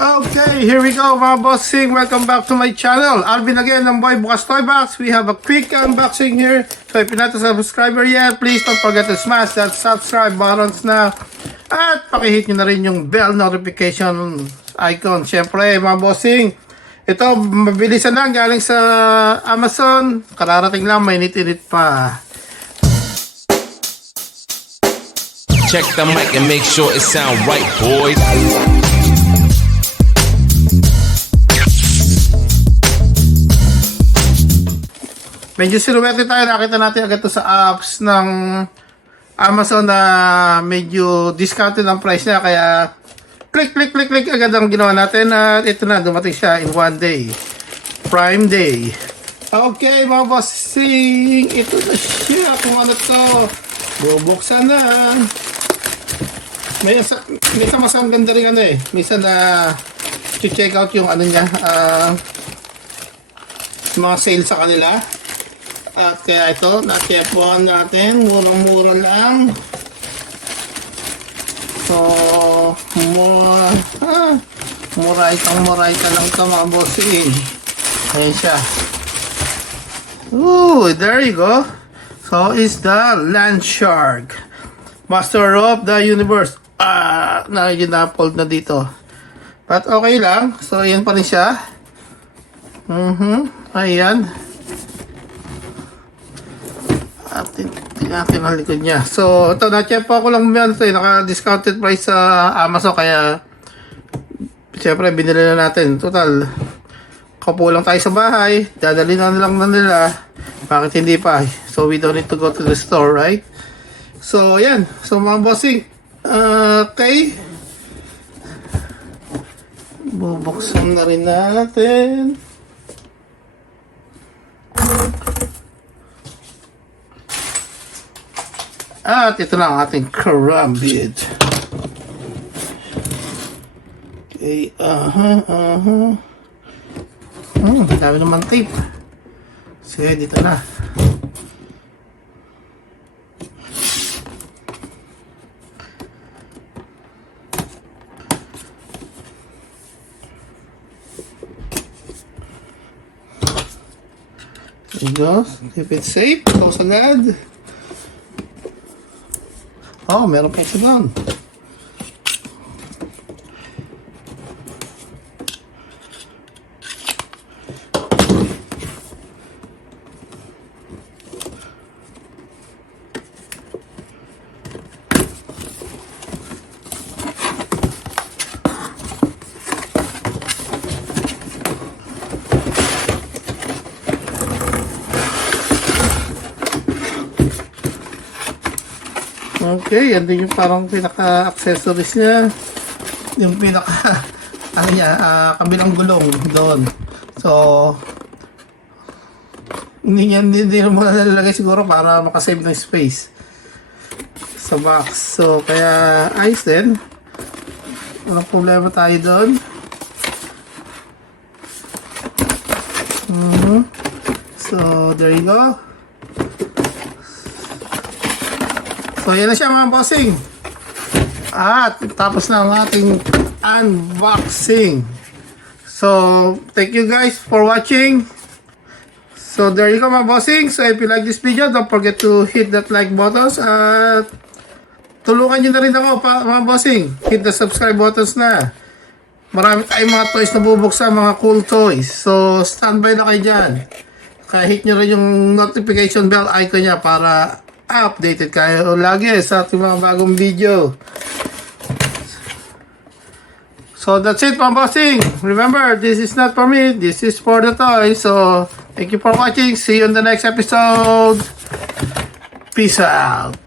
Okay, here we go mga bossing. Welcome back to my channel. Alvin again ng Boy Bukas Toy Box. We have a quick unboxing here. So if you're not a subscriber yet, please don't forget to smash that subscribe buttons na. At pakihit nyo na rin yung bell notification icon. Siyempre mga bossing, ito mabilisan lang galing sa Amazon. Kararating lang, may init-init pa. Check the mic and make sure it sound right, boys. Medyo siluwerte tayo. Nakita natin agad to sa apps ng Amazon na medyo discounted ang price niya. Kaya click agad ang ginawa natin. At ito na, dumating siya in one day. Prime Day. Okay mga bossing, ito na siya kung ano to. Bubuksan na. May isa masang ganda rin ano eh. May isa na check out yung ano niya. Mga sale sa kanila. At kaya ito, na-check-on natin. Murang-mura lang. So, muraita lang ito mga bossing. Ayan siya. Ooh, there you go. So, it's the Land Shark. Master of the Universe. Nag-fold na dito. But okay lang. So, ayan pa rin siya. Ayan. At tingnan ang likod niya. So, ito, na-check po ako lang yan. Ito, naka-discounted price sa Amazon. Kaya, siyempre, binili na natin. Total, kapulang tayo sa bahay. Dadali na lang na nila. Bakit hindi pa? So, we don't need to go to the store, right? So, yan. So, mga bossing. Okay. Bubuksan na rin natin. At ito na ang ating karambit. Okay, dami naman tape. Sige, dito na. There you go. Keep it safe. Close agad. Oh, meron pa siya doon. Okay, yan din yung parang pinaka-accessories niya. Yung pinaka, ano niya, kabilang gulong doon. So, hindi mo na nalalagay siguro para makasave ng space sa box. So, kaya ayos din. Walang problema tayo doon. So, there you go. So, yan na siya mga bossing. At tapos na ang ating unboxing. So, thank you guys for watching. So, there you go mga bossing. So, if you like this video, don't forget to hit that like buttons. At tulungan nyo na rin ako mga bossing. Hit the subscribe buttons na. Marami tayong mga toys na bubuksan, mga cool toys. So, standby na kayo dyan. Kaya hit nyo rin yung notification bell icon nya para updated kayo lagi sa ating mga bagong video. So that's it mga bossing. Remember, this is not for me, this is for the toys. So thank you for watching. See you in the next episode. Peace out.